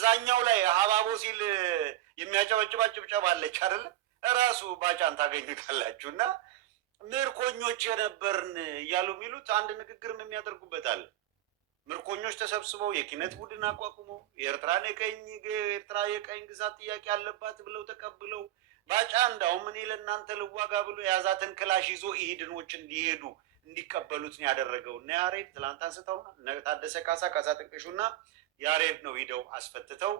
እዛኛው ላይ ሀባቦ ሲል የሚያጨበጭባ ጭብጨባ አለች አይደለ? እራሱ ባጫን ታገኙታላችሁና ምርኮኞች የነበርን እያሉ የሚሉት አንድ ንግግርም የሚያደርጉበታል። ምርኮኞች ተሰብስበው የኪነት ቡድን አቋቁመው ኤርትራ የቀኝ ግዛት ጥያቄ አለባት ብለው ተቀብለው ባጫ እንዳውም እኔ ለእናንተ ልዋጋ ብሎ የያዛትን ክላሽ ይዞ ኢሂድኖች እንዲሄዱ እንዲቀበሉት ነው ያደረገው። እና ያሬድ ትላንት አንስተው ታደሰ ካሳ ጥንቅሹና ያሬድ ነው ሂደው አስፈትተው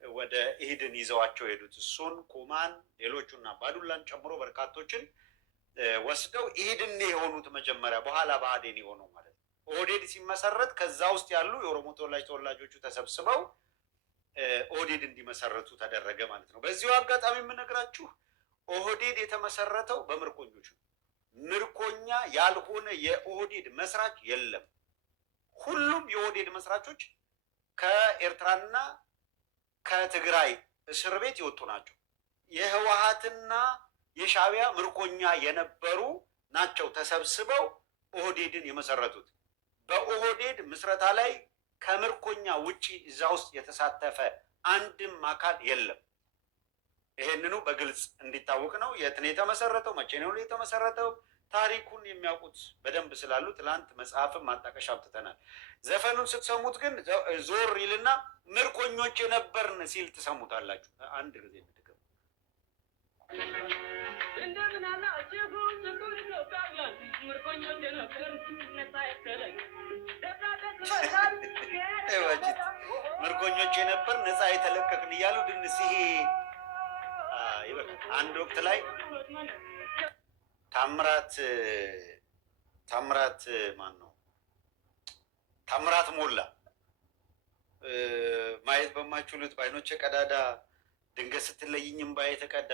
ወደ ኢሂድን ይዘዋቸው ሄዱት። እሱን ኩማን ሌሎቹና ባዱላን ጨምሮ በርካቶችን ወስደው ኢሂድን የሆኑት መጀመሪያ፣ በኋላ ብአዴን የሆነው ማለት ነው። ኦህዴድ ሲመሰረት ከዛ ውስጥ ያሉ የኦሮሞ ተወላጆቹ ተሰብስበው ኦህዴድ እንዲመሰረቱ ተደረገ ማለት ነው። በዚሁ አጋጣሚ የምነግራችሁ ኦህዴድ የተመሰረተው በምርኮኞች ነው። ምርኮኛ ያልሆነ የኦህዴድ መስራች የለም። ሁሉም የኦህዴድ መስራቾች ከኤርትራና ከትግራይ እስር ቤት የወጡ ናቸው። የህወሓትና የሻዕቢያ ምርኮኛ የነበሩ ናቸው ተሰብስበው ኦህዴድን የመሰረቱት። በኦህዴድ ምስረታ ላይ ከምርኮኛ ውጪ እዛ ውስጥ የተሳተፈ አንድም አካል የለም። ይሄንኑ በግልጽ እንዲታወቅ ነው። የት ነው የተመሰረተው? መቼ ነው የተመሰረተው? ታሪኩን የሚያውቁት በደንብ ስላሉ ትላንት መጽሐፍን ማጣቀሻ አብትተናል። ዘፈኑን ስትሰሙት ግን ዞር ይልና ምርኮኞች የነበርን ሲል ትሰሙታላችሁ። አንድ ጊዜ እንድገም እንደምን አላችሁ ምርኮኞች የነበርን ምርኮኞች የነበር ነፃ የተለቀቅን እያሉ ድንስ ይሄ አንድ ወቅት ላይ ታምራት ማን ነው? ታምራት ሞላ ማየት በማችሉት በዓይኖቼ ቀዳዳ ድንገት ስትለይኝም ባየ ተቀዳ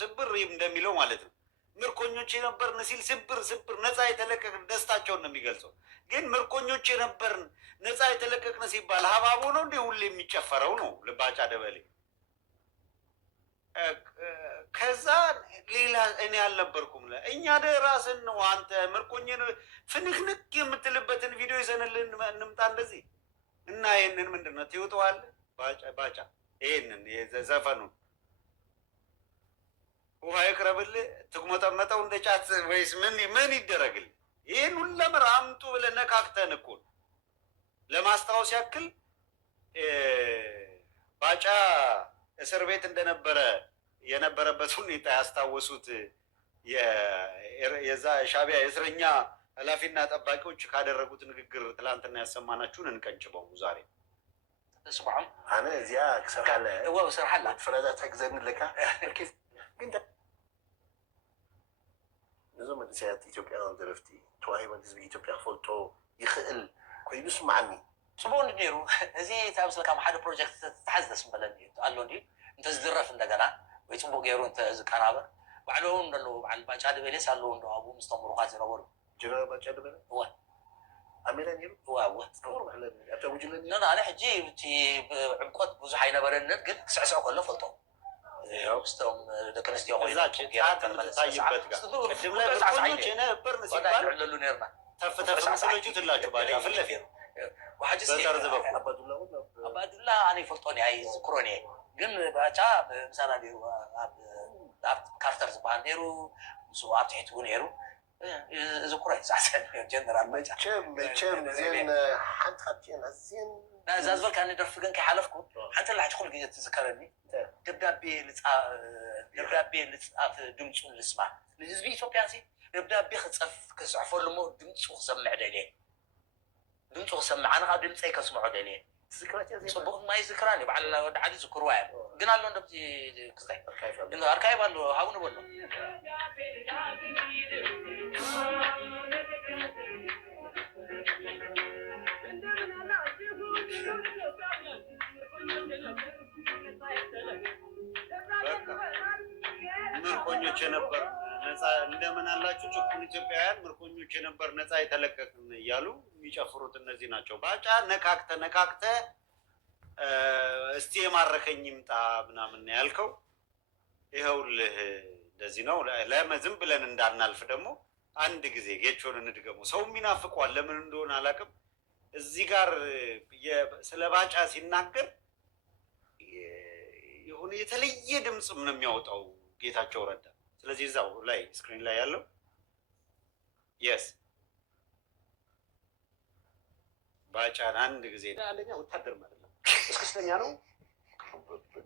ስብር እንደሚለው ማለት ነው። ምርኮኞች የነበርን ሲል ስብር ነፃ የተለቀቅን ደስታቸውን ነው የሚገልጸው። ግን ምርኮኞች የነበርን ነፃ የተለቀቅን ሲባል ሀባቦ ነው እንዲህ ሁሌ የሚጨፈረው ነው ልባጫ ደበሌ። ከዛ ሌላ እኔ አልነበርኩም እኛ ራስን ነው አንተ ምርኮኝን ፍንክንክ የምትልበትን ቪዲዮ ይዘንልን እንምጣ እንደዚህ እና ይህንን ምንድን ነው ትውጠዋል ባጫ ይህንን ዘፈኑን ውሃ ይቅረብልህ ትጉመጠመጠው እንደ ጫት ወይስ ምን ይደረግልህ? ይህን ሁለምር አምጡ ብለህ ነካክተን እኮ ለማስታወስ ያክል ባጫ እስር ቤት እንደነበረ የነበረበት ሁኔታ ያስታወሱት የዛ ሻዕቢያ የእስረኛ ኃላፊና ጠባቂዎች ካደረጉት ንግግር ትላንትና ያሰማናችሁን እንቀንጭበው ዛሬ تسمعهم أنا زياك سرحلة هو سرحلة فرادات حجزين لك كيف أنت نظام السياسات إثيوبيا أنا درفتي توهي من حزب إثيوبيا فولتو يخل كويس يسمعني صبون نديرو زي تابس لك حدا بروجكت تحزس مبلني قال له دي أنت زدرف عندك أنا ويتم بقيرو أنت زكانابر وعلوهم دلو عن باجاد بيلس قالوا إنه أبو مستمر قاسي نورو جرا باجاد بيلس هو أميران يرو هو تقول على أبتوج لني لا أنا حجي تي عمقات بوزو حينا برنت قلت سعسع كله فلتو مستوم دكنستي أقول إذا كنت طيبت قا قدم له بركونيش أنا برنس يبان عللو نيرنا تفتح مسألة جوت الله جبالي في اللفير وحجزتي أبد الله ولا أبد الله أنا فلتوني هاي ذكروني قل باجا مثلا ديرو كارتر زبان ديرو سو أبتحتو نيرو ذكروني سعسع جنرال كم زين حد خدين زين لا زازبل كان يدرفقن كحالفكم حتى اللي حتقول كي تذكرني دبدابي لتصاف دمصو لسمع لحزب إثيوبيا سي دبدابي خصف كصحفو لمو دمصو خسمع دليه دمصو خسمع انا قاعد دمصي كسمعو دليه ذكريات صبوق ما يذكرني بعد ود عادي ذكروا قال له دبتي كستاي انه اركايب له هاون بقول ምርኮኞች የነበር ነፃ እንደምን አላችሁ ጭቁን ኢትዮጵያውያን ምርኮኞች የነበር ነፃ የተለቀቅን እያሉ የሚጨፍሩት እነዚህ ናቸው። ባጫ ነካክተ እስቲ የማረከኝ ይምጣ ምናምን ያልከው ይኸውልህ እንደዚህ ነው። ለምን ብለን እንዳናልፍ ደግሞ አንድ ጊዜ ጌቾን እንድገሙ ሰው የሚናፍቀዋል ለምን እንደሆነ አላውቅም። እዚህ ጋር ስለ ባጫ ሲናገር የሆነ የተለየ ድምፅም ነው የሚያወጣው ጌታቸው ረዳ። ስለዚህ እዛው ላይ ስክሪን ላይ ያለው የስ ባጫን አንድ ጊዜ አንደኛ ወታደር ማለት ነው፣ እስክስተኛ ነው፣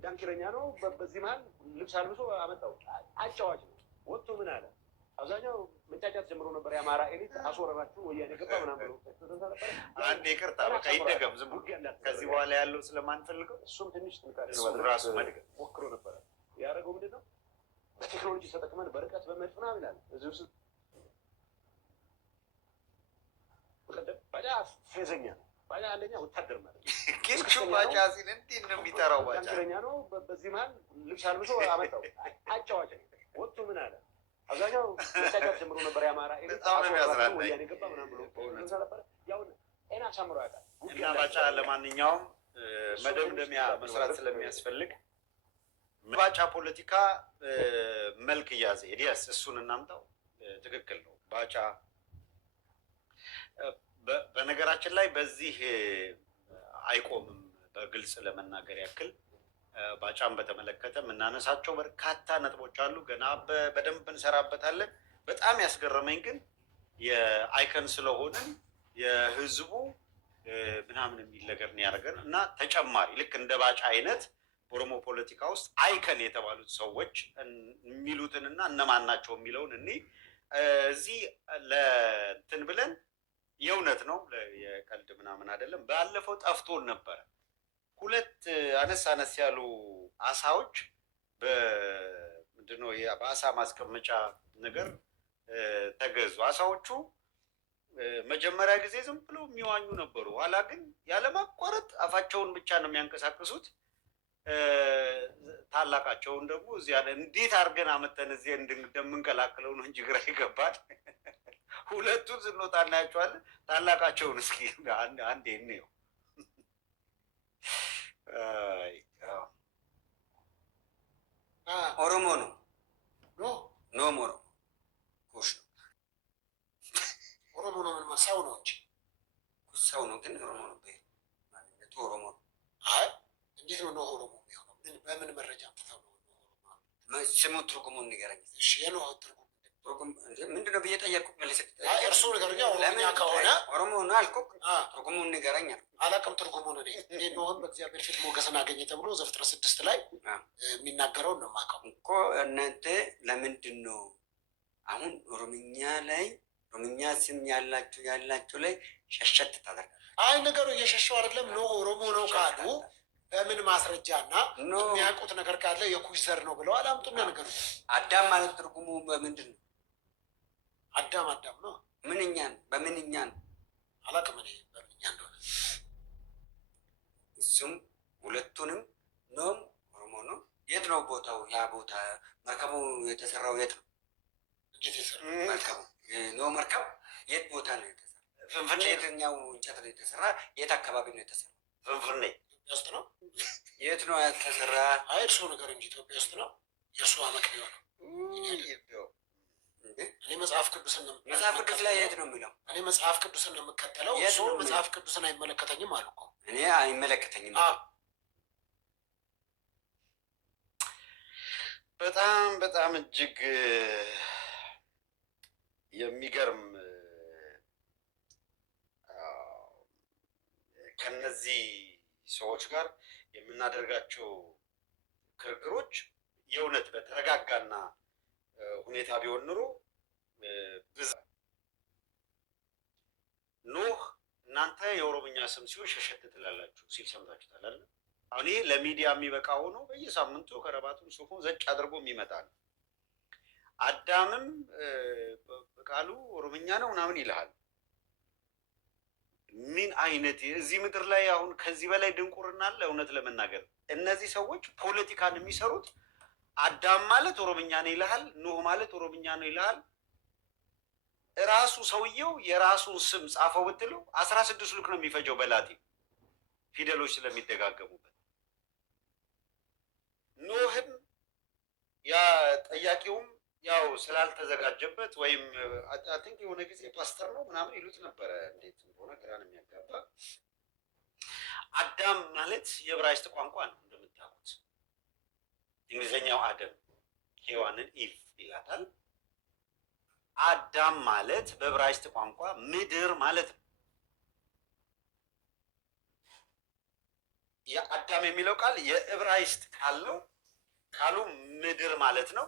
ዳንኪረኛ ነው። በዚህ መሀል ልብስ አልብሶ አመጣው። አጫዋች ነው። ወጥቶ ምን አለ? አብዛኛው መጫጫት ጀምሮ ነበር። የአማራ ኤሊት አስወረራችሁ ወያኔ ገባ ምናምን ብሎ አንድ ይቅርታ በቃ ይደገም ዝም ብሎ ከዚህ በኋላ ያለው ስለማንፈልገው እሱም ትንሽ ጥንቃቄ ራሱ መድገም ሞክሮ ነበረ። ያደረገው ምንድን ነው? በቴክኖሎጂ ተጠቅመን በርቀት በመድፍ ምናምን ይላል። እዚህ ውስጥ በቀደም ባጫ ፌዘኛ ነው። ባጫ አንደኛ ወታደር ማለት ነው። ጌቹ ባጫ ሲል እንዴት ነው የሚጠራው? ባጫ ዳንኪረኛ ነው። በዚህ መሀል ልብስ አልብሶ አመጣው። አጫዋች ነው። ወጥቶ ምን አለ? አብዛኛው መጫጫት ጀምሮ ነበር። የአማራ ኤሊት አስወረራችሁ ወያኔ ገባ ምናምን ብሎ ነበር። ያው ጤና ጨምሮ ያውቃል። እና ባጫ ለማንኛውም መደምደሚያ መስራት ስለሚያስፈልግ ባጫ ፖለቲካ መልክ እያዘ ዲያስ እሱን እናምጣው። ትክክል ነው። ባጫ በነገራችን ላይ በዚህ አይቆምም። በግልጽ ለመናገር ያክል ባጫን በተመለከተ የምናነሳቸው በርካታ ነጥቦች አሉ። ገና በደንብ እንሰራበታለን። በጣም ያስገረመኝ ግን የአይከን ስለሆንን የህዝቡ ምናምን የሚል ነገር ነው ያደረገን እና ተጨማሪ ልክ እንደ ባጫ አይነት ኦሮሞ ፖለቲካ ውስጥ አይከን የተባሉት ሰዎች የሚሉትንና እነማን ናቸው የሚለውን እዚህ ለእንትን ብለን የእውነት ነው የቀልድ ምናምን አይደለም። ባለፈው ጠፍቶን ነበረ። ሁለት አነስ አነስ ያሉ አሳዎች ምንድነው በአሳ ማስቀመጫ ነገር ተገዙ። አሳዎቹ መጀመሪያ ጊዜ ዝም ብለው የሚዋኙ ነበሩ። ኋላ ግን ያለማቋረጥ አፋቸውን ብቻ ነው የሚያንቀሳቅሱት። ታላቃቸውን ደግሞ እዚያ እንዴት አድርገን አመተን እዚህ እንደምንቀላቅለው ነው እንጂ ግራ ይገባል። ሁለቱን ስንወጣ እናያቸዋለን። ታላቃቸውን እስኪ አንዴ እንየው። ኦሮሞ ነው ኖ ኦሮሞ ኩሽ ነው። ኦሮሞ ነው ምን ሰው ነው እንጂ ሰው ነው ግን ኦሮሞ ነው። ማንነቱ ኦሮሞ ነው። አይ እንዴት ነው ኦሮሞ የሚሆነው? በምን መረጃ አምጥተው ነው ኦሮሞ? ስሙ ትርጉሙን ንገረኝ። እሺ የነው ትርጉም ምንድን ነው ብዬ ጠየቅኩ። እርሱ ነገርኛ ኦሮሞኛ ከሆነ ኦሮሞ ነው አልኩህ። ትርጉሙን ንገረኝ አልኩህ። አላውቅም ትርጉሙን። እኔ ኖህም በእግዚአብሔር ፊት ሞገስን አገኘ ተብሎ ዘፍጥረት 6 ላይ የሚናገረውን ነው የማውቀው እኮ። እናንተ ለምንድን ነው አሁን ኦሮምኛ ላይ ኦሮምኛ ስም ያላችሁ ላይ ሸሸት ታደርጋለህ? አይ ነገሩ እየሸሸው አይደለም። ኖህ ኦሮሞ ነው ካሉ በምን ማስረጃ እና የሚያውቁት ነገር ካለ የኩሽ ዘር ነው ብለው አላምጡና ነገሩ። አዳም ማለት ትርጉሙ በምንድን ነው? አዳም ነው። ምንኛ ነው? በምንኛ ነው? አላውቅም እኔ በምንኛ እንደሆነ። እሱም ሁለቱንም ኖም ኦሮሞ ነው። የት ነው ቦታው? ያ ቦታ መርከቡ የተሰራው የት ነው? እንዴት የተሰራ መርከቡ? ኖ መርከብ የት ቦታ ነው የተሰራ? ፍንፍኔ። የትኛው እንጨት ነው የተሰራ? የት አካባቢ ነው የተሰራ? ፍንፍኔ ውስጥ ነው። የት ነው ያልተሰራ? አይ እርሱ ነገር እንጂ ኢትዮጵያ ውስጥ ነው። የእርሱ አመክንዮ ነው። እኔ መጽሐፍ ቅዱስን ነው መጽሐፍ ቅዱስ ላይ የት ነው የሚለው? እኔ መጽሐፍ ቅዱስን ነው የምከተለው። እሱ መጽሐፍ ቅዱስን አይመለከተኝም አሉ እኮ። እኔ አይመለከተኝም። በጣም እጅግ የሚገርም ከነዚህ ሰዎች ጋር የምናደርጋቸው ክርክሮች የእውነት በተረጋጋና ሁኔታ ቢሆን ኑሮ ኖህ እናንተ የኦሮምኛ ስም ሲሆን ሸሸት ትላላችሁ ሲል ሰምታችሁታል አይደል? አሁን ይሄ ለሚዲያ የሚበቃ ሆኖ በየሳምንቱ ከረባቱን ሱፉን ዘጭ አድርጎ የሚመጣ ነው። አዳምም በቃሉ ኦሮምኛ ነው ምናምን ይልሃል። ምን አይነት እዚህ ምድር ላይ አሁን ከዚህ በላይ ድንቁርና አለ? እውነት ለመናገር እነዚህ ሰዎች ፖለቲካን የሚሰሩት አዳም ማለት ኦሮምኛ ነው ይልሃል፣ ኖህ ማለት ኦሮምኛ ነው ይልሃል። ራሱ ሰውየው የራሱን ስም ጻፈው ብትለው 16 ልክ ነው የሚፈጀው በላቲን ፊደሎች ስለሚደጋገሙበት። ኖህም ያ ጠያቂውም ያው ስላልተዘጋጀበት ወይም አይ ቲንክ የሆነ ጊዜ ፓስተር ነው ምናምን ይሉት ነበረ። እንዴት እንደሆነ ግራ ነው የሚያጋባ። አዳም ማለት የዕብራይስጥ ቋንቋ ነው እንደምታውቁት። እንግሊዝኛው አደም ሔዋንን ኢቭ ይላታል። አዳም ማለት በዕብራይስጥ ቋንቋ ምድር ማለት ነው። የአዳም የሚለው ቃል የዕብራይስጥ ቃል ነው። ቃሉ ምድር ማለት ነው።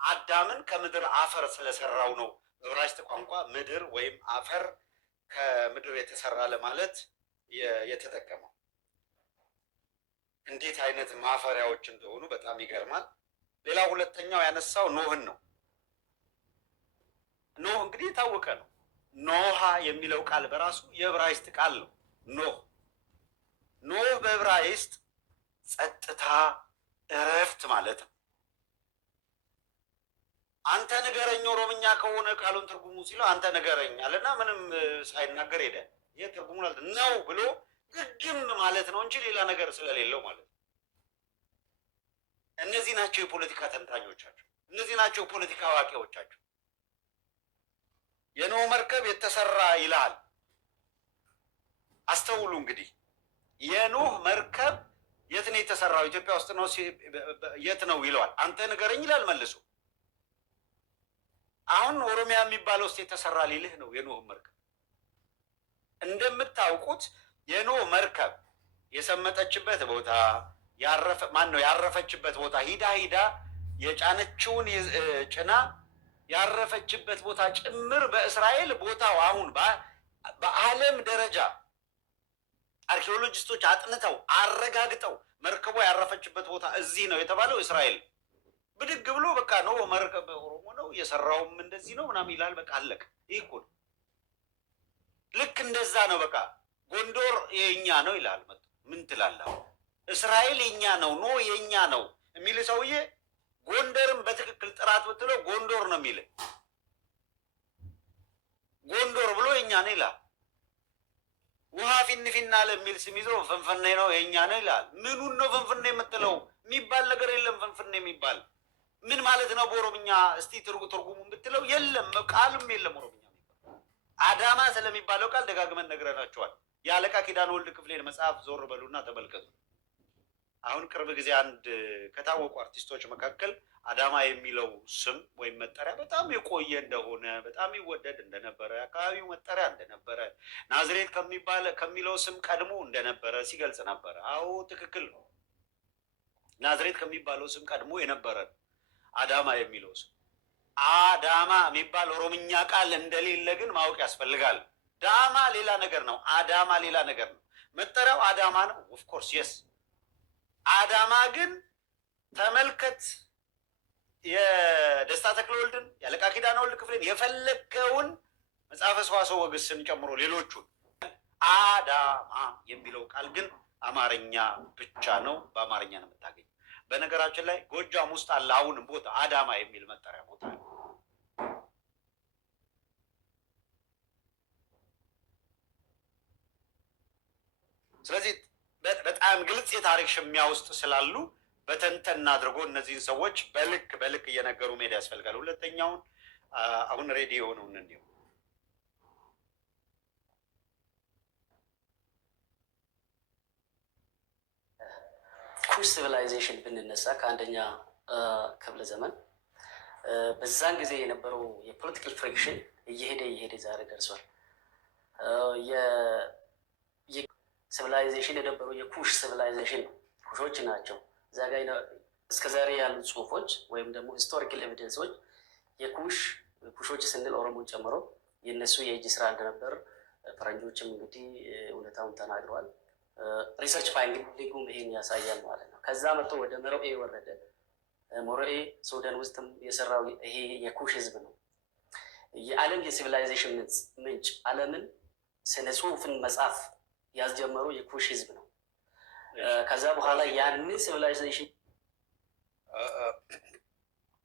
አዳምን ከምድር አፈር ስለሰራው ነው ዕብራይስጥ ቋንቋ ምድር ወይም አፈር ከምድር የተሰራ ለማለት የተጠቀመው። እንዴት አይነት ማፈሪያዎች እንደሆኑ በጣም ይገርማል። ሌላ ሁለተኛው ያነሳው ኖህን ነው። ኖህ እንግዲህ የታወቀ ነው። ኖሃ የሚለው ቃል በራሱ የዕብራይስጥ ቃል ነው። ኖህ በዕብራይስጥ ጸጥታ፣ እረፍት ማለት ነው። አንተ ንገረኝ ኦሮምኛ ከሆነ ቃሉን ትርጉሙ ሲለው አንተ ንገረኝ አለና ምንም ሳይናገር ሄደ። ይህ ትርጉሙ ነው ብሎ ግግም ማለት ነው እንጂ ሌላ ነገር ስለሌለው ማለት ነው። እነዚህ ናቸው የፖለቲካ ተንታኞቻቸው። እነዚህ ናቸው የፖለቲካ አዋቂዎቻቸው። የኖህ መርከብ የተሰራ ይላል። አስተውሉ እንግዲህ የኖህ መርከብ የት ነው የተሰራው? ኢትዮጵያ ውስጥ ነው። የት ነው ይለዋል። አንተ ንገረኝ ይላል መልሶ። አሁን ኦሮሚያ የሚባለው ውስጥ የተሰራ ሊልህ ነው የኖህ መርከብ። እንደምታውቁት የኖህ መርከብ የሰመጠችበት ቦታ ያረፈችበት ቦታ ሂዳ የጫነችውን ጭና ያረፈችበት ቦታ ጭምር በእስራኤል ቦታው አሁን በዓለም ደረጃ አርኪኦሎጂስቶች አጥንተው አረጋግጠው መርከቧ ያረፈችበት ቦታ እዚህ ነው የተባለው እስራኤል። ብድግ ብሎ በቃ ነው መርከብ ኦሮሞ ነው የሰራውም እንደዚህ ነው ምናምን ይላል። በቃ አለቀ። ይህ እኮ ነው። ልክ እንደዛ ነው። በቃ ጎንደር የኛ ነው ይላል። ምን ትላለህ? እስራኤል የኛ ነው ኖ የኛ ነው የሚል ሰውዬ ጎንደርም በትክክል ጥራት ብትለው ጎንደር ነው የሚል። ጎንደር ብሎ የኛ ነው ይላል። ውሃ ፊንፊና ለሚል ስም ይዞ ፍንፍኔ ነው የኛ ነው ይላል። ምኑን ነው ፍንፍኔ የምትለው? የሚባል ነገር የለም። ፍንፍኔ የሚባል ምን ማለት ነው በኦሮምኛ? እስቲ ትርጉሙን ብትለው የለም፣ ቃልም የለም ኦሮምኛ። አዳማ ስለሚባለው ቃል ደጋግመን ነግረናቸዋል። የአለቃ ኪዳነ ወልድ ክፍሌን መጽሐፍ ዞር በሉና ተመልከቱ። አሁን ቅርብ ጊዜ አንድ ከታወቁ አርቲስቶች መካከል አዳማ የሚለው ስም ወይም መጠሪያ በጣም የቆየ እንደሆነ፣ በጣም ይወደድ እንደነበረ፣ አካባቢው መጠሪያ እንደነበረ፣ ናዝሬት ከሚለው ስም ቀድሞ እንደነበረ ሲገልጽ ነበረ። አዎ ትክክል ነው። ናዝሬት ከሚባለው ስም ቀድሞ የነበረ አዳማ የሚለው ስም። አዳማ የሚባል ኦሮምኛ ቃል እንደሌለ ግን ማወቅ ያስፈልጋል። ዳማ ሌላ ነገር ነው፣ አዳማ ሌላ ነገር ነው። መጠሪያው አዳማ ነው። ኦፍኮርስ የስ አዳማ ግን ተመልከት፣ የደስታ ተክለወልድን የአለቃ ኪዳነ ወልድ ክፍሌን የፈለገውን መጽሐፈ ሰዋስው ወግስን ጨምሮ ሌሎቹን አዳማ የሚለው ቃል ግን አማርኛ ብቻ ነው። በአማርኛ ነው የምታገኝ። በነገራችን ላይ ጎጃም ውስጥ አለ አሁንም ቦታ አዳማ የሚል መጠሪያ ቦታ ነው። ስለዚህ በጣም ግልጽ የታሪክ ሽሚያ ውስጥ ስላሉ በተንተን አድርጎ እነዚህን ሰዎች በልክ እየነገሩ መሄድ ያስፈልጋል። ሁለተኛውን አሁን ሬዲ የሆነውን እንዲሁ ኩሽ ሲቪላይዜሽን ብንነሳ ከአንደኛ ክፍለ ዘመን በዛን ጊዜ የነበረው የፖለቲካል ፍሪክሽን እየሄደ ዛሬ ደርሷል። ሲቪላይዜሽን የነበረው የኩሽ ሲቪላይዜሽን ነው። ኩሾች ናቸው። እዛ ጋ እስከ ዛሬ ያሉ ጽሁፎች ወይም ደግሞ ሂስቶሪካል ኤቪደንሶች ኩሾች ስንል ኦሮሞን ጨምሮ የእነሱ የእጅ ስራ እንደነበር ፈረንጆችም እንግዲህ እውነታውን ተናግረዋል። ሪሰርች ፋይንዲንጉም ይሄን ያሳያል ማለት ነው። ከዛ መጥቶ ወደ መሮኤ ወረደ። መሮኤ ሱዳን ውስጥም የሰራው ይሄ የኩሽ ህዝብ ነው። የዓለም የሲቪላይዜሽን ምንጭ ዓለምን ስነ ጽሁፍን መጻፍ ያስጀመሩ የኩሽ ህዝብ ነው። ከዛ በኋላ ያንን ሲቪላይዜሽን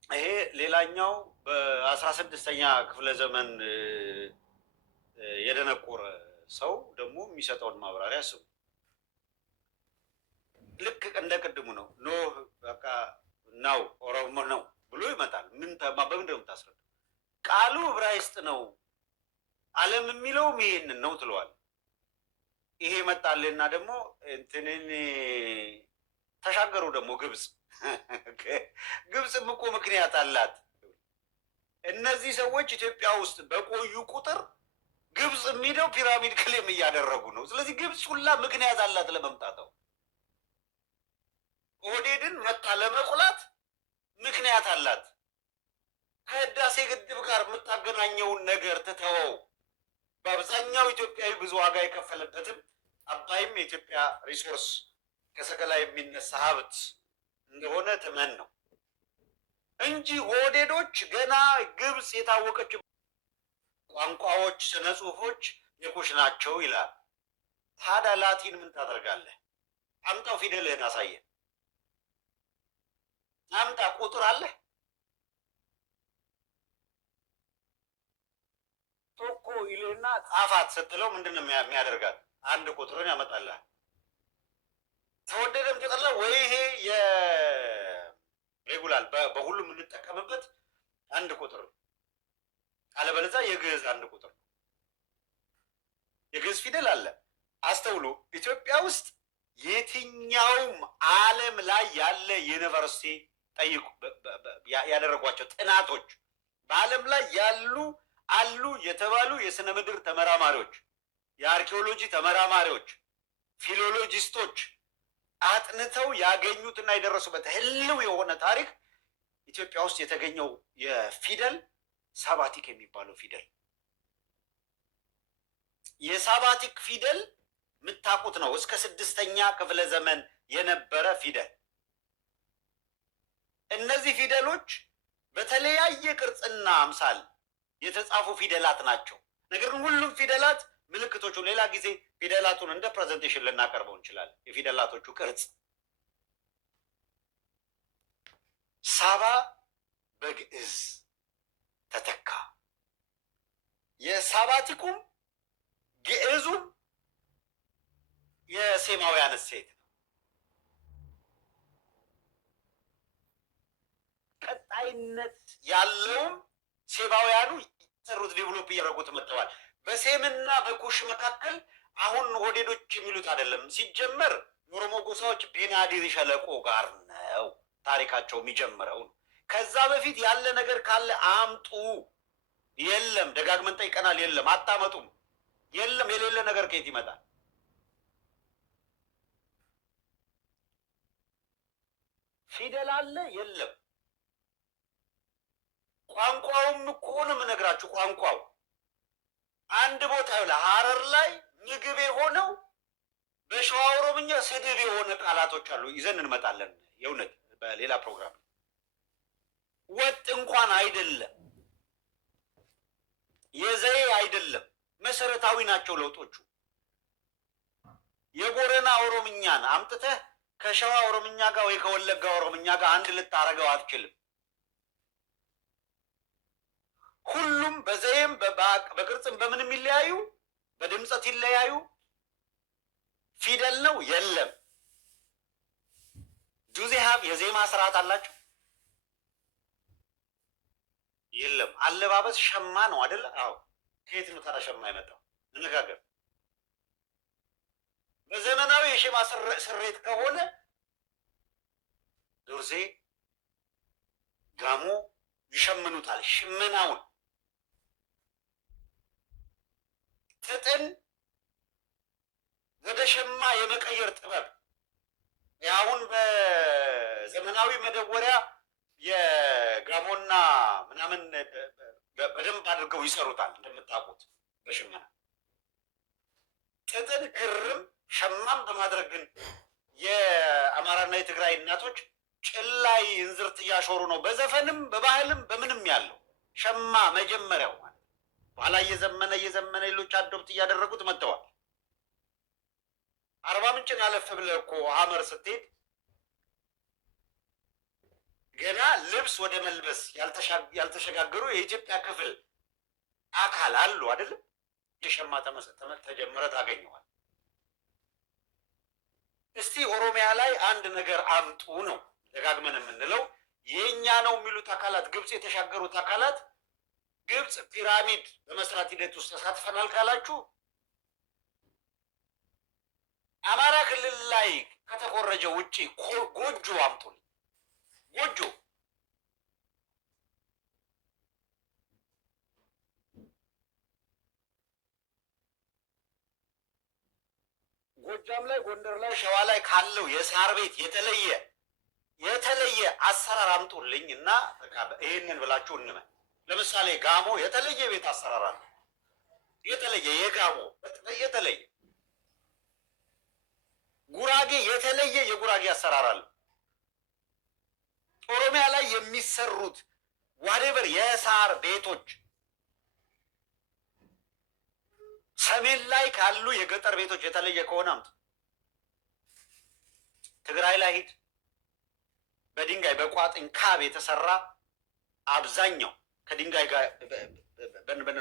ይሄ ሌላኛው በ16ኛ ክፍለ ዘመን የደነቆረ ሰው ደግሞ የሚሰጠውን ማብራሪያ ስሙ። ልክ እንደ ቅድሙ ነው። ኖህ በቃ ነው ኦሮሞ ነው ብሎ ይመጣል። በምንድን ነው የምታስረዳው? ቃሉ ዕብራይስጥ ነው፣ ዓለም የሚለውም ይሄንን ነው ትለዋል። ይሄ መጣልና ደግሞ እንትንን ተሻገሩ ደግሞ ግብፅ። ግብፅም እኮ ምክንያት አላት። እነዚህ ሰዎች ኢትዮጵያ ውስጥ በቆዩ ቁጥር ግብፅ የሚለው ፒራሚድ ክሌም እያደረጉ ነው። ስለዚህ ግብፅ ሁላ ምክንያት አላት ለመምጣተው። ኦህዴድን መታ ለመቁላት ምክንያት አላት። ከህዳሴ ግድብ ጋር የምታገናኘውን ነገር ትተወው። በአብዛኛው ኢትዮጵያዊ ብዙ ዋጋ የከፈለበትም አባይም የኢትዮጵያ ሪሶርስ ከሰገላ የሚነሳ ሀብት እንደሆነ ትመን ነው እንጂ ኦህዴዶች ገና ግብፅ የታወቀች ቋንቋዎች፣ ስነ ጽሁፎች የኩሽ ናቸው ይላል። ታዲያ ላቲን ምን ታደርጋለህ? አምጣው፣ ፊደልህን አሳየን። አምጣ፣ ቁጥር አለ። ቶኮ ይልና ጻፋት ስትለው ምንድን ነው የሚያደርጋት? አንድ ቁጥርን ያመጣልሃል። ተወደደም ተጠላ ወይ ይሄ የሬጉላር በሁሉም የምንጠቀምበት አንድ ቁጥር፣ አለበለዚያ የግዕዝ አንድ ቁጥር። የግዕዝ ፊደል አለ። አስተውሉ። ኢትዮጵያ ውስጥ የትኛውም ዓለም ላይ ያለ ዩኒቨርሲቲ ጠይቁ፣ ያደረጓቸው ጥናቶች በዓለም ላይ አሉ የተባሉ የስነ ምድር ተመራማሪዎች፣ የአርኪኦሎጂ ተመራማሪዎች፣ ፊሎሎጂስቶች አጥንተው ያገኙትና የደረሱበት ህልው የሆነ ታሪክ ኢትዮጵያ ውስጥ የተገኘው የፊደል ሳባቲክ የሚባለው ፊደል። የሳባቲክ ፊደል የምታውቁት ነው። እስከ 6ኛ ክፍለ ዘመን የነበረ ፊደል። እነዚህ ፊደሎች በተለያየ ቅርጽና አምሳል የተጻፉ ፊደላት ናቸው። ነገር ግን ሁሉም ፊደላት ምልክቶቹ፣ ሌላ ጊዜ ፊደላቱን እንደ ፕሬዘንቴሽን ልናቀርበው እንችላለን። የፊደላቶቹ ቅርጽ ሳባ በግዕዝ ተተካ። የሳባቲኩም ግዕዙም የሴማውያን እሴት ነው። ቀጣይነት ያለውም ሴማውያኑ ሰሩት፣ ዴቨሎፕ እያደረጉት መጥተዋል። በሴምና በኩሽ መካከል አሁን ኦህዴዶች የሚሉት አይደለም። ሲጀመር የኦሮሞ ጎሳዎች ቤናዲር ሸለቆ ጋር ነው ታሪካቸው የሚጀምረው። ከዛ በፊት ያለ ነገር ካለ አምጡ። የለም፣ ደጋግመን ጠይቀናል። የለም፣ አታመጡም። የለም፣ የሌለ ነገር ከየት ይመጣል? ፊደል አለ? የለም። ቋንቋውም እኮ ነው የምነግራችሁ። ቋንቋው አንድ ቦታ ሐረር ላይ ምግብ የሆነው በሸዋ ኦሮምኛ ስድብ የሆነ ቃላቶች አሉ። ይዘን እንመጣለን። የእውነት በሌላ ፕሮግራም ወጥ እንኳን አይደለም፣ የዘዬ አይደለም፣ መሰረታዊ ናቸው ለውጦቹ። የቦረና ኦሮምኛን አምጥተህ ከሸዋ ኦሮምኛ ጋር ወይ ከወለጋ ኦሮምኛ ጋር አንድ ልታረገው አትችልም። ሁሉም በዘዬም በቅርጽም በምንም ይለያዩ፣ በድምፀት ይለያዩ። ፊደል ነው የለም። ዱዜ ሀብ የዜማ ስርዓት አላቸው የለም። አለባበስ ሸማ ነው አይደለ? አዎ። ከየት ነው ታዲያ ሸማ የመጣው? እንነጋገር። በዘመናዊ የሸማ ስሬት ከሆነ ዶርዜ፣ ጋሞ ይሸምኑታል። ሽመናውን ጥጥን ወደ ሸማ የመቀየር ጥበብ አሁን በዘመናዊ መደወሪያ የጋሞና ምናምን በደንብ አድርገው ይሰሩታል። እንደምታውቁት በሽመና ጥጥን ክርም ሸማም በማድረግ ግን የአማራና የትግራይ እናቶች ጭላይ እንዝርት እያሾሩ ነው። በዘፈንም በባህልም በምንም ያለው ሸማ መጀመሪያው ማለት በኋላ እየዘመነ ሌሎች አዶፕት እያደረጉት መጥተዋል። አርባ ምንጭን አለፍ ብለህ እኮ ሀመር ስትሄድ ገና ልብስ ወደ መልበስ ያልተሸጋገሩ የኢትዮጵያ ክፍል አካል አሉ አይደለም? የሸማ ተጀመረ ታገኘዋል። እስቲ ኦሮሚያ ላይ አንድ ነገር አምጡ ነው ደጋግመን የምንለው። የኛ ነው የሚሉት አካላት ግብጽ የተሻገሩት አካላት ግብጽ ፒራሚድ በመስራት ሂደት ውስጥ ተሳትፈናል ካላችሁ አማራ ክልል ላይ ከተቆረጀ ውጪ ጎጆ አምጡልኝ። ጎጆ ጎጃም ላይ፣ ጎንደር ላይ፣ ሸዋ ላይ ካለው የሳር ቤት የተለየ አሰራር አምጡልኝ እና ይህንን ብላችሁ እንመን። ለምሳሌ ጋሞ የተለየ ቤት አሰራር አለ። የተለየ የጋሞ የተለየ ጉራጌ የተለየ የጉራጌ አሰራር አለ። ኦሮሚያ ላይ የሚሰሩት ዋዴቨር የሳር ቤቶች ሰሜን ላይ ካሉ የገጠር ቤቶች የተለየ ከሆነ አምጡ። ትግራይ ላይ ሂድ። በድንጋይ በቋጥኝ ካብ የተሰራ አብዛኛው ከድንጋይ ጋር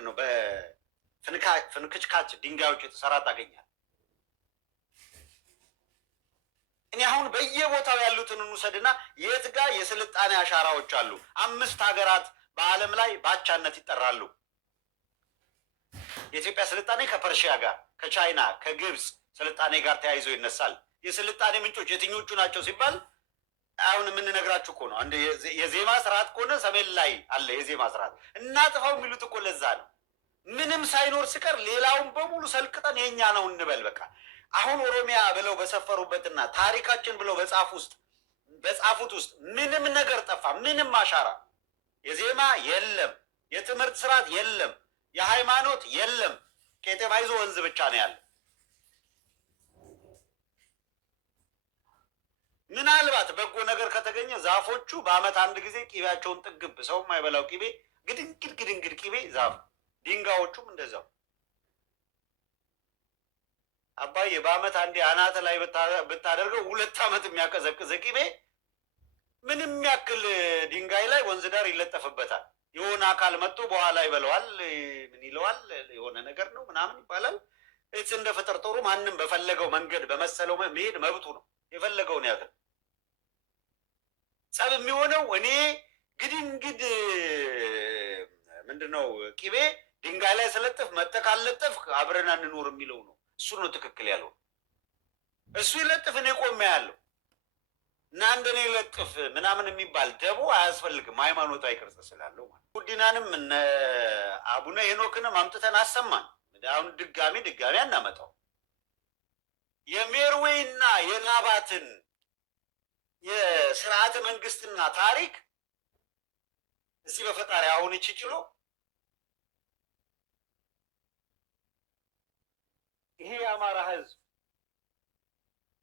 ነው በፍንክችካች ድንጋዮች የተሰራ ታገኛል። እኔ አሁን በየቦታው ያሉትን እንውሰድና የት ጋር የስልጣኔ አሻራዎች አሉ? 5 ሀገራት በዓለም ላይ ባቻነት ይጠራሉ። የኢትዮጵያ ስልጣኔ ከፐርሺያ ጋር፣ ከቻይና፣ ከግብፅ ስልጣኔ ጋር ተያይዞ ይነሳል። የስልጣኔ ምንጮች የትኞቹ ናቸው ሲባል አሁን የምንነግራችሁ እኮ ነው። አንድ የዜማ ስርዓት ከሆነ ሰሜን ላይ አለ የዜማ ስርዓት። እናጥፋው የሚሉት እኮ ለዛ ነው። ምንም ሳይኖር ሲቀር ሌላውን በሙሉ ሰልቅጠን የኛ ነው እንበል በቃ። አሁን ኦሮሚያ ብለው በሰፈሩበትና ታሪካችን ብለው በጻፉት ውስጥ ምንም ነገር ጠፋ። ምንም አሻራ የዜማ የለም፣ የትምህርት ስርዓት የለም፣ የሃይማኖት የለም። ቄጤማ ይዞ ወንዝ ብቻ ነው ያለ። ምናልባት በጎ ነገር ከተገኘ ዛፎቹ በአመት አንድ ጊዜ ቂቤያቸውን ጥግብ፣ ሰው የማይበላው ቂቤ፣ ግድንግድ ቂቤ ዛፍ፣ ድንጋዮቹም እንደዛው። አባዬ በአመት አንዴ አናተ ላይ ብታደርገው 2 አመት የሚያቀዘቅዝ ቂቤ ምንም ያክል ድንጋይ ላይ ወንዝ ዳር ይለጠፍበታል። የሆነ አካል መጥቶ በኋላ ይበለዋል። ምን ይለዋል? የሆነ ነገር ነው ምናምን ይባላል። እስ እንደ ፍጥር ጦሩ ማንም በፈለገው መንገድ በመሰለው መሄድ መብቱ ነው። የፈለገውን ያክል ጸብ የሚሆነው እኔ ግድንግድ ምንድነው ቂቤ ድንጋይ ላይ ስለጥፍ መተህ ካልለጠፍክ አብረን አንኖር የሚለው ነው። እሱ ነው ትክክል ያለው። እሱ ይለጥፍ፣ እኔ ቆሜ ያለው እና እንደኔ ይለጥፍ ምናምን የሚባል ደቦ አያስፈልግም። ሃይማኖታዊ ቅርጽ ስላለው ማለት ጉዲናንም እነ አቡነ ሄኖክንም አምጥተን አሰማን። አሁን ድጋሚ አናመጣው። የሜርዌይና የናባትን የስርዓተ መንግስትና ታሪክ እስቲ በፈጣሪ አሁን ይችችሎ ይሄ የአማራ ህዝብ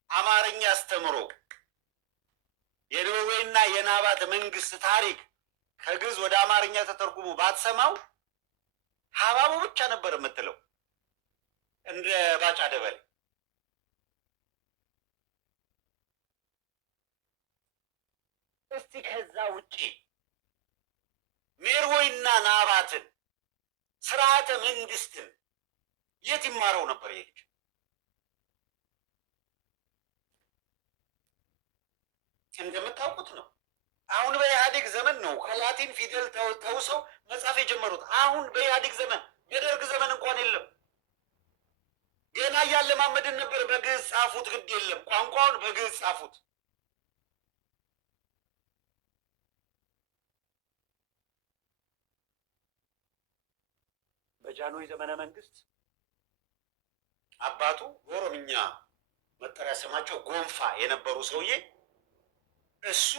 አማርኛ አስተምሮ የሜርዌይና የናባት መንግስት ታሪክ ከግዕዝ ወደ አማርኛ ተተርጉሞ ባትሰማው ሀባቡ ብቻ ነበር የምትለው እንደ ባጫ ደበሌ። እስቲ ከዛ ውጪ ሜርዌይና ናባትን ስርዓተ መንግስትን የት ይማረው ነበር ይሄ ልጅ? እንደምታውቁት ነው። አሁን በኢህአዴግ ዘመን ነው ከላቲን ፊደል ተውሰው መጻፍ የጀመሩት። አሁን በኢህአዴግ ዘመን፣ የደርግ ዘመን እንኳን የለም። ገና እያለማመድን ነበር። በግዕዝ ጻፉት፣ ግድ የለም ቋንቋውን በግዕዝ ጻፉት። በጃንሆይ ዘመነ መንግስት አባቱ በኦሮምኛ መጠሪያ ስማቸው ጎንፋ የነበሩ ሰውዬ እሱ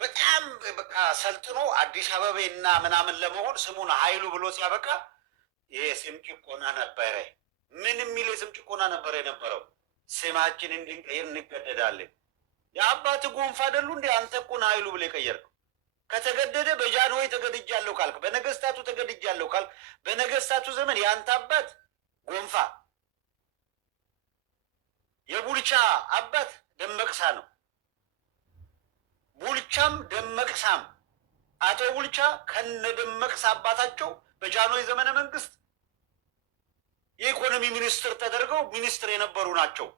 በጣም በቃ ሰልጥኖ አዲስ አበባ እና ምናምን ለመሆን ስሙን ኃይሉ ብሎ ሲያበቃ ይሄ ስም ጭቆና ነበረ። ምን የሚል የስም ጭቆና ነበረ የነበረው? ስማችን እንድንቀይር እንገደዳለን። የአባት ጎንፋ አይደሉ እንዴ? አንተ እኮ ነህ ኃይሉ ብሎ የቀየርከው። ከተገደደ በጃንሆይ ተገድጃለሁ ካልክ፣ በነገስታቱ ተገድጃለሁ ካልክ፣ በነገስታቱ ዘመን የአንተ አባት ጎንፋ፣ የቡልቻ አባት ደመቅሳ ነው። ቡልቻም ደመቅሳም አቶ ቡልቻ ከነ ደመቅሳ አባታቸው በጃንሆይ ዘመነ መንግስት የኢኮኖሚ ሚኒስትር ተደርገው ሚኒስትር የነበሩ ናቸው።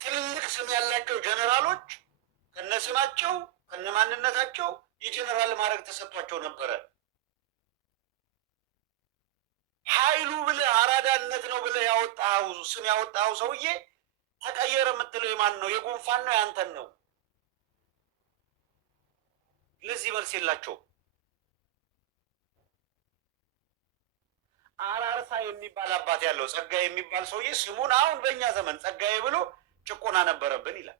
ትልልቅ ስም ያላቸው ጀነራሎች ከነስማቸው ከነማንነታቸው የጀነራል ማዕረግ ተሰጥቷቸው ነበረ። ኃይሉ ብለህ አራዳነት ነው ብለህ ያወጣው ስም ያወጣው ሰውዬ ተቀየረ የምትለው የማን ነው? የጉንፋን ነው ያንተን ነው? ለዚህ መልስ የላቸው። አራርሳ የሚባል አባት ያለው ጸጋዬ የሚባል ሰውዬ ስሙን አሁን በእኛ ዘመን ጸጋዬ ብሎ ጭቆና ነበረብን ይላል።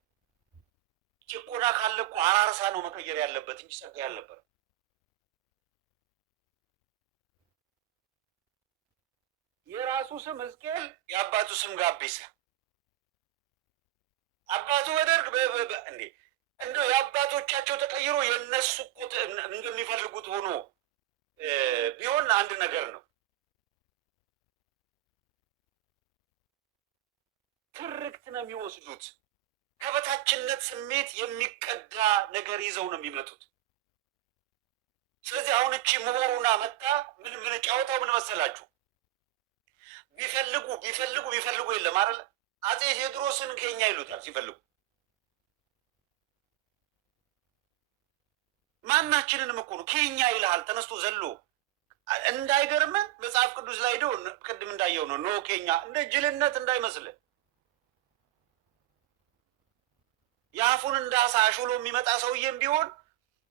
ጭቆና ካለ እኮ አራርሳ ነው መቀየር ያለበት እንጂ ጸጋዬ አልነበረም። የራሱ ስም ሕዝቅኤል፣ የአባቱ ስም ጋቢሳ። አባቱ በደርግ እንዴ እንደው የአባቶቻቸው ተቀይሮ የነሱ እኮ እንደሚፈልጉት ሆኖ ቢሆን አንድ ነገር ነው። ትርክት ነው የሚወስዱት። ከበታችነት ስሜት የሚቀዳ ነገር ይዘው ነው የሚመጡት። ስለዚህ አሁን እቺ ምሁሩና መጣ ምን ጫወታው ምን መሰላችሁ? ቢፈልጉ የለም አይደል? አጼ ቴዎድሮስን ከኛ ይሉታል ሲፈልጉ። ማናችንንም እኮ ነው ከኛ ይልሃል ተነስቶ ዘሎ። እንዳይገርመን መጽሐፍ ቅዱስ ላይ ሄዶ ቅድም እንዳየው ነው ኖ ከኛ እንደ ጅልነት እንዳይመስልህ። የአፉን እንዳሳ አሹሎ የሚመጣ ሰውዬም ቢሆን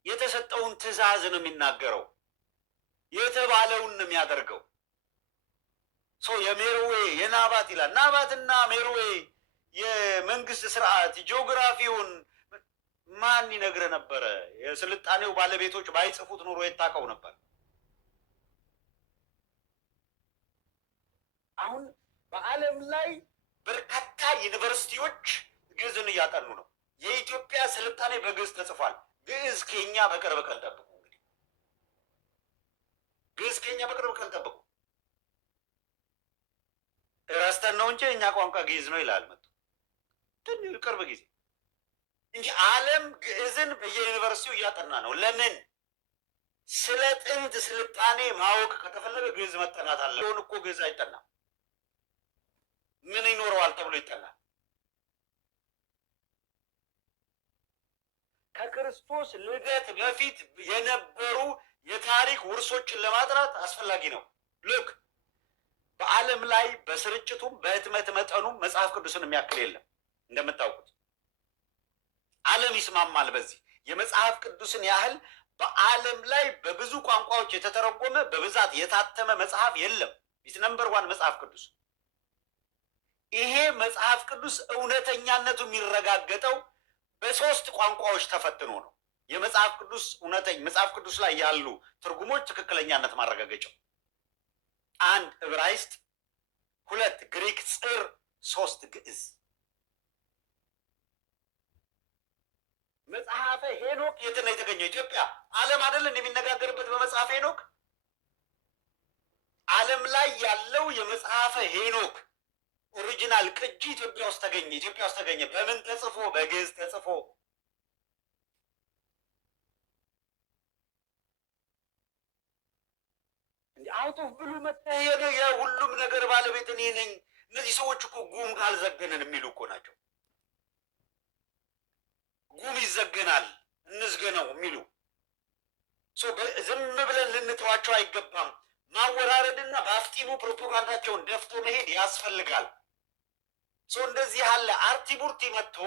የተሰጠውን ትእዛዝ ነው የሚናገረው፣ የተባለውን ነው የሚያደርገው። ሰው የሜሮዌ የናባት ይላል። ናባትና ሜሮዌ የመንግስት ስርዓት ጂኦግራፊውን ማን ይነግረ ነበረ? የስልጣኔው ባለቤቶች ባይጽፉት ኑሮ የታቀው ነበር። አሁን በዓለም ላይ በርካታ ዩኒቨርሲቲዎች ግዕዝን እያጠኑ ነው። የኢትዮጵያ ስልጣኔ በግዕዝ ተጽፏል። ግዕዝ ከኛ በቅርብ ቀን ጠብቁ። እንግዲህ ግዕዝ ከኛ በቅርብ ቀን ጠብቁ። ረስተን ነው እንጂ እኛ ቋንቋ ግዕዝ ነው ይላል መጥቶ ትንሽ ቅርብ ጊዜ እንጂ ዓለም ግዕዝን በየዩኒቨርሲቲው እያጠና ነው። ለምን? ስለ ጥንት ስልጣኔ ማወቅ ከተፈለገ ግዕዝ መጠናት አለ። ሆን እኮ ግዕዝ አይጠናም። ምን ይኖረዋል ተብሎ ይጠናል። ከክርስቶስ ልደት በፊት የነበሩ የታሪክ ውርሶችን ለማጥራት አስፈላጊ ነው። ልክ በዓለም ላይ በስርጭቱም በህትመት መጠኑም መጽሐፍ ቅዱስን የሚያክል የለም። እንደምታውቁት ዓለም ይስማማል በዚህ። የመጽሐፍ ቅዱስን ያህል በዓለም ላይ በብዙ ቋንቋዎች የተተረጎመ በብዛት የታተመ መጽሐፍ የለም። ኢት ነምበር ዋን መጽሐፍ ቅዱስ። ይሄ መጽሐፍ ቅዱስ እውነተኛነቱ የሚረጋገጠው በሶስት ቋንቋዎች ተፈትኖ ነው። የመጽሐፍ ቅዱስ መጽሐፍ ቅዱስ ላይ ያሉ ትርጉሞች ትክክለኛነት ማረጋገጫው 1 ዕብራይስጥ፣ 2 ግሪክ ጽር፣ 3 ግዕዝ። መጽሐፈ ሄኖክ የት ነው የተገኘው? ኢትዮጵያ። ዓለም አይደል እንደሚነጋገርበት በመጽሐፈ ሄኖክ። ዓለም ላይ ያለው የመጽሐፈ ሄኖክ ኦሪጂናል ቅጂ ኢትዮጵያ ውስጥ ተገኘ። በምን ተጽፎ? በግዕዝ ተጽፎ። አውት ኦፍ ብሉ መታየት የሁሉም ነገር ባለቤት እኔ ነኝ። እነዚህ ሰዎች እኮ ጉም ካልዘገንን የሚሉ እኮ ናቸው። ጉም ይዘገናል እንዝገነው የሚሉ ዝም ብለን ልንተዋቸው አይገባም። ማወራረድና በአፍጢሙ ፕሮፓጋንዳቸውን ደፍቶ መሄድ ያስፈልጋል። እንደዚህ ያለ አርቲ ቡርቲ መጥቶ